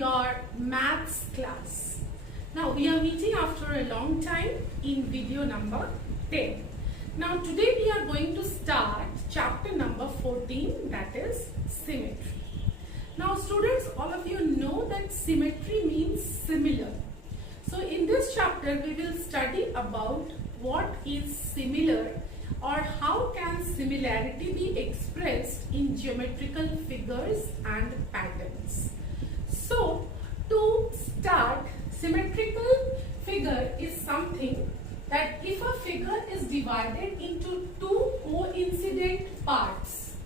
your maths class. Now we are meeting after a long time in video number 10. Now today we are going to start chapter number 14, that is symmetry. Now students, all of you know that symmetry means similar. So in this chapter we will study about what is similar or how can similarity be expressed in geometrical figures and patterns. So to start, symmetrical figure is something that if a figure is divided into two coincident parts,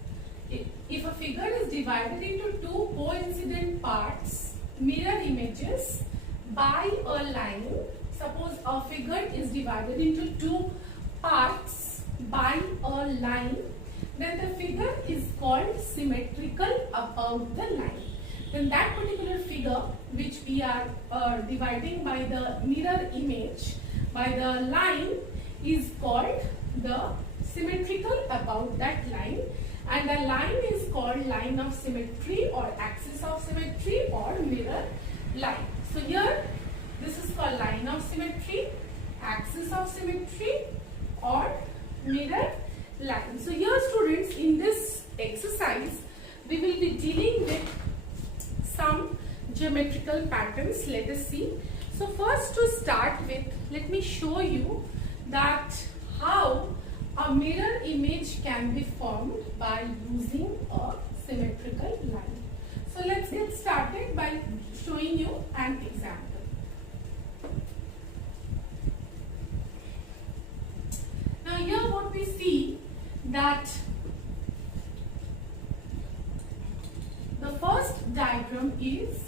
if a figure is divided into two coincident parts, mirror images by a line, suppose a figure is divided into two parts by a line, then the figure is called symmetrical about the line. Then that particular figure which we are dividing by the mirror image by the line is called the symmetrical about that line, and the line is called line of symmetry or axis of symmetry or mirror line. So here this is called line of symmetry, axis of symmetry or mirror line. So here students, in this exercise we will be dealing with some geometrical patterns. Let us see. So first, to start with, let me show you that how a mirror image can be formed by using a symmetrical line. So let's get started by showing you an example. Now here what we see, that the first diagram is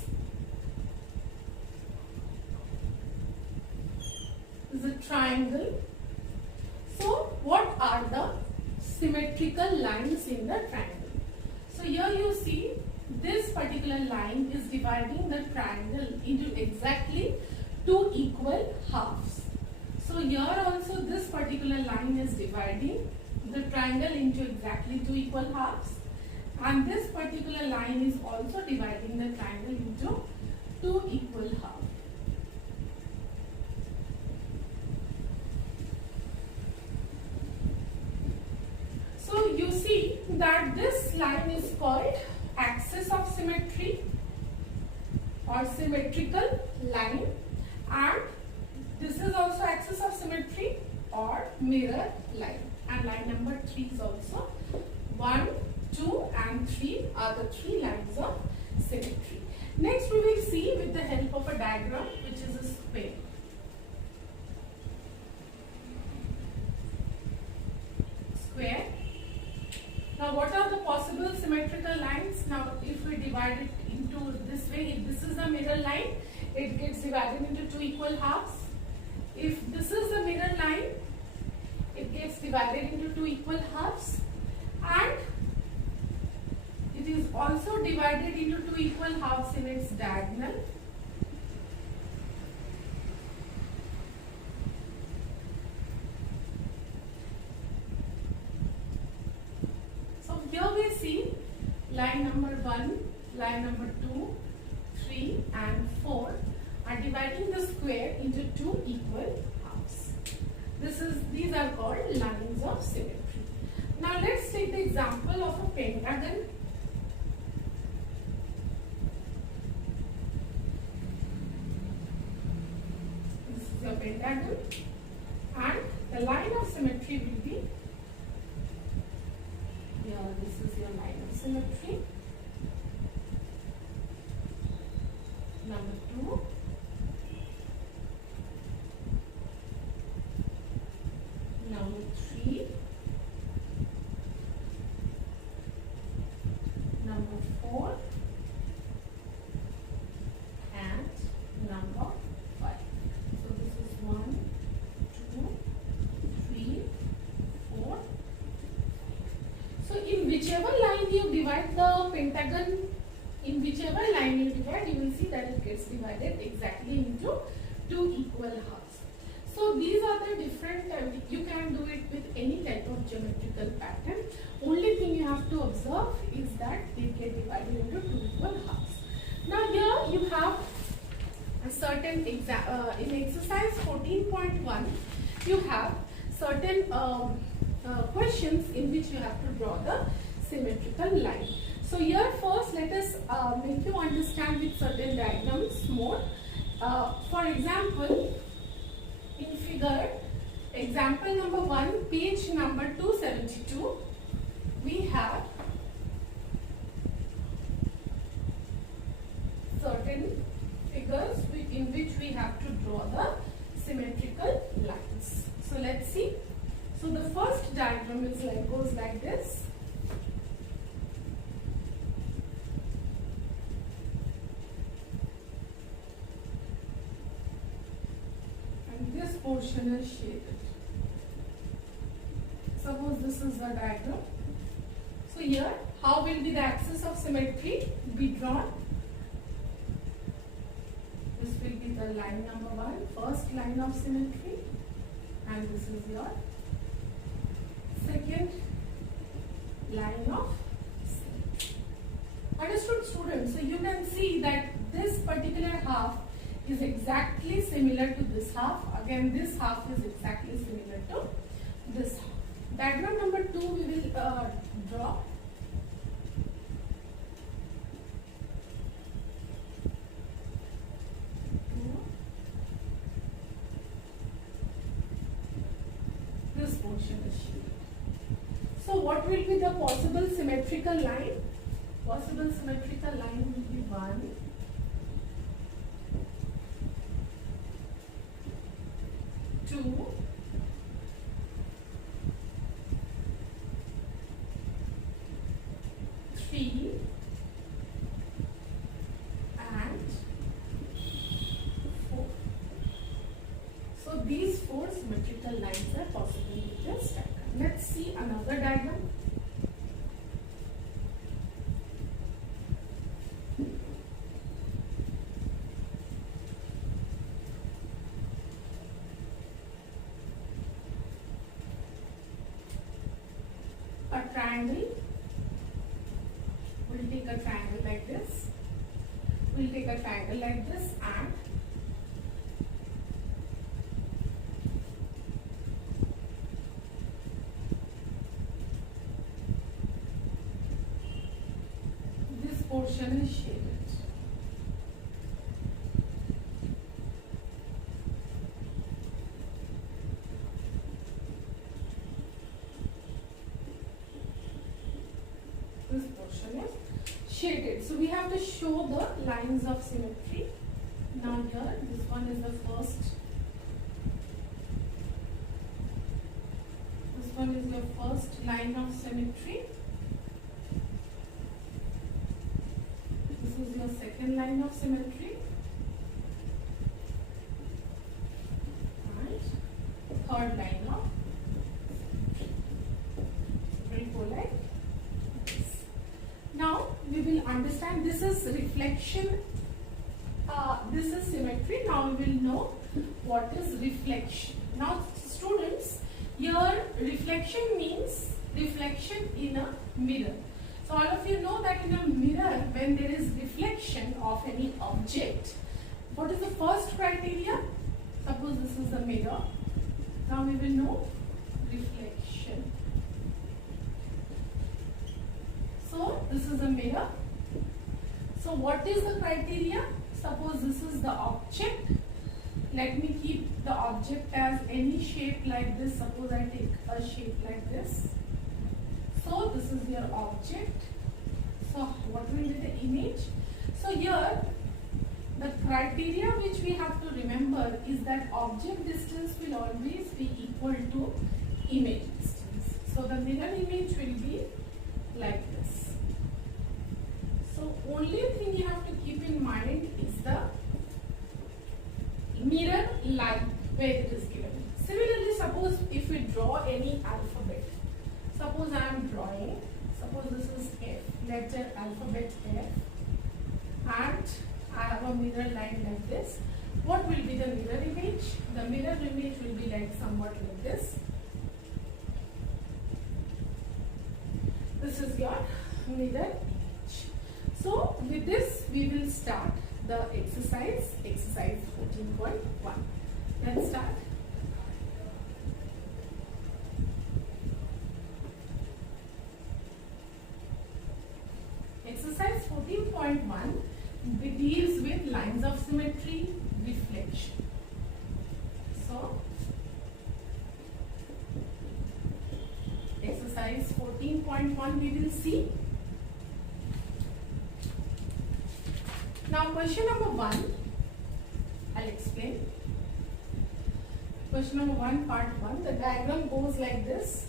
a triangle. So what are the symmetrical lines in the triangle? So here you see this particular line is dividing the triangle into exactly two equal halves. So here also this particular line is dividing the triangle into exactly two equal halves, and this particular line is also dividing the triangle into two equal halves. So you see that this line is called axis of symmetry or symmetrical line, and this is also axis of symmetry or mirror line, and line number 3 is also 1, 2 and 3 are the three lines of symmetry. Next we will see with the help of a diagram which is a square. Square. Now what are the possible symmetrical lines? Now if we divide it into this way, if this is the mirror line, it gets divided into two equal halves. If this is the mirror line, it gets divided into two equal halves, and it is also divided into two equal halves in its diagonal. So here we see line number 1, line number 2, 3 and 4 are dividing the square into two equal halves. These are called lines of symmetry. Now let's take the example of a pentagon. This is a pentagon, and the line of symmetry will be here. This is your line of symmetry. Number 2. Number 3. Number 4. And number 5. So this is 1, 2, 3, 4. So in whichever line you divide the pentagon, in whichever line you divide, you will see that it gets divided exactly into two equal halves. So these are the different, you can do it with any type of geometrical pattern. Only thing you have to observe is that they get divided into two equal halves. Now here you have you have certain questions in which you have to draw the symmetrical line. So here first let us make you understand with certain diagrams more. For example, in figure, example number 1, page number 272, we have certain figures in which we have to draw the symmetrical lines. So let's see. So the first diagram is goes like this. And this portion is shaded. Suppose this is the diagram. So here, how will be the axis of symmetry be drawn? This will be the line number 1, first line of symmetry, and this is your second line of symmetry. Understood, students? So you can see that this particular half is exactly similar to this half. Again, this half is exactly similar to this half. Diagram number 2 we will draw. This portion is shaded. So what will be the possible symmetrical line? Possible symmetrical line will be 1, 2, 3, and 4. So these 4 symmetrical lines are possible with this diagram. Let's see another diagram. A triangle. We'll take a triangle like this. We'll take a triangle like this, and this portion is shaded. This portion is shaded. So we have to show the lines of symmetry. Now here, this one is the first. This one is your first line of symmetry. This is your second line of symmetry. And third line of symmetry. Will go like this. Now we will understand this is reflection. This is symmetry. Now we will know what is reflection. Now students, here reflection means reflection in a mirror. So all of you know that in a mirror, when there is reflection of any object, what is the first criteria? Suppose this is the mirror. Now we will know reflection. So this is a mirror. So what is the criteria? Suppose this is the object. Let me keep the object as any shape like this. Suppose I take a shape like this. So this is your object. So what will be the image? So here the criteria which we have to remember is that object distance will always be equal to image distance. So the mirror image will be like this. So only thing you have to keep in mind is the mirror line where it is given. Similarly, suppose if we draw any alphabet. Suppose I am drawing, suppose this is F, letter alphabet F, and I have a mirror line like this. What will be the mirror image? The mirror image will be like somewhat like this. This is your mirror image. So with this we will start the exercise 14.1. Let's start. 14.1 deals with lines of symmetry, reflection. So, exercise 14.1 we will see. Now question number 1, I'll explain. Question number 1, part 1, the diagram goes like this.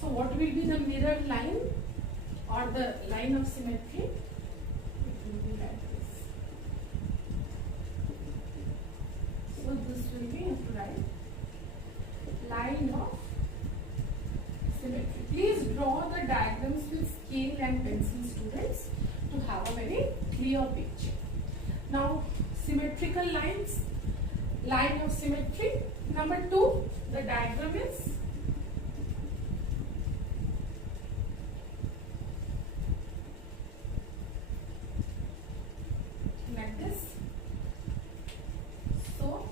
So what will be the mirror line or the line of symmetry? It will be like this. So this will be, you have to write line of symmetry. Please draw the diagrams with scale and pencil, students, to have a very clear picture. Now symmetrical lines, line of symmetry. Number 2, the diagram is like this. So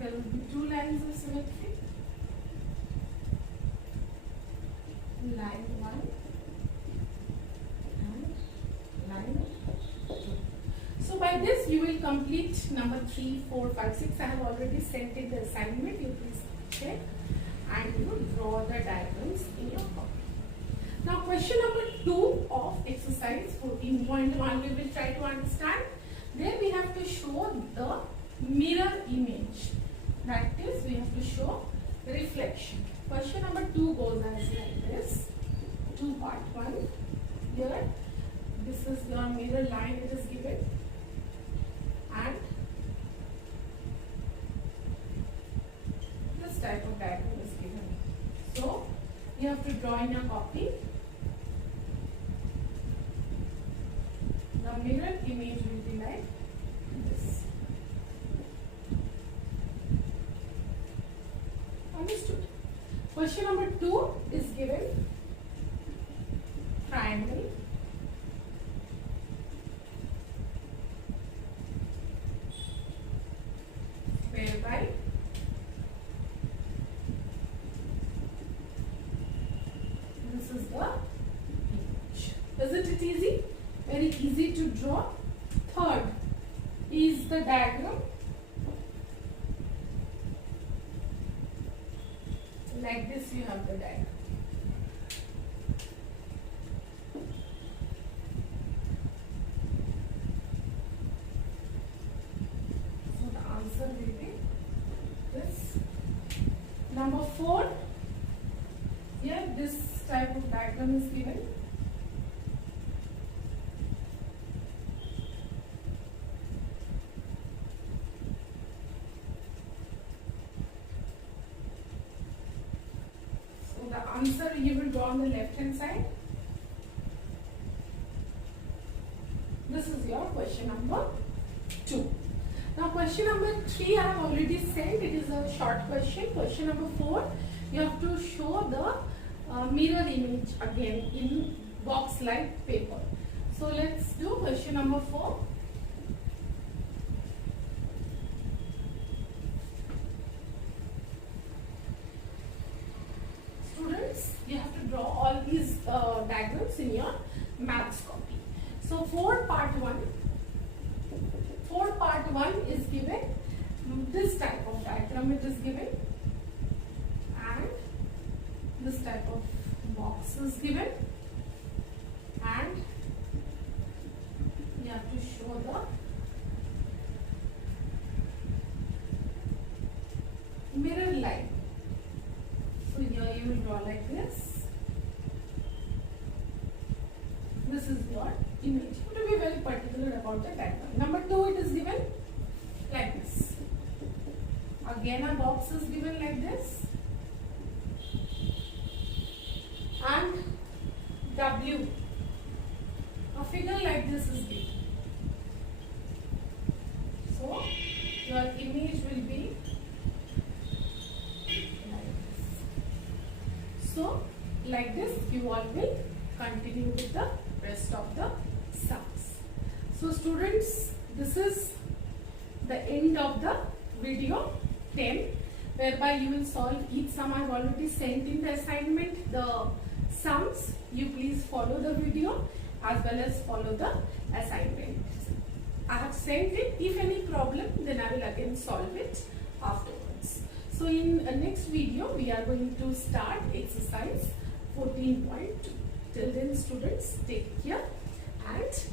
there will be 2 lines of symmetry, line 1 and line 2. So by this you will complete number 3, 4, 5, 6. I have already sent it the assignment. You please check and you draw the diagrams in your copy. Now question number 2 of exercise 14.1 we will try to understand. There we have to show the mirror image. That is, we have to show the reflection. Question number 2 goes as like this. 2 part 1. Here, this is your mirror line it is given. And this type of diagram is given. So, you have to draw in your copy. The mirror image will be like this. Understood? Question number 2 is given triangle, whereby this is the image. Isn't it easy? Very easy to draw. Third is the diagram. Like this you have the diagram. So the answer will be this. Number 4. Here this type of diagram is given. The answer you will draw on the left hand side. This is your question number 2. Now question number 3 I have already said, it is a short question. Question number 4, you have to show the mirror image again in box like paper. So let's do question number 4. You have to draw all these diagrams in your maths copy. So 4 part 1 is given. This type of diagram it is given, and this type of box is given, and you have to show the mirror line. So here you will draw like this. This is your image. You have to be very particular about the diagram. Number 2 it is given like this. Again a box is given like this. And W. A figure like this is given. So your image will be so, like this, you all will continue with the rest of the sums. So, students, this is the end of the video 10, whereby you will solve each sum. I have already sent in the assignment, the sums. You please follow the video as well as follow the assignment. I have sent it. If any problem, then I will again solve it afterwards. So in next video, we are going to start exercise 14.2. Till then, students, take care and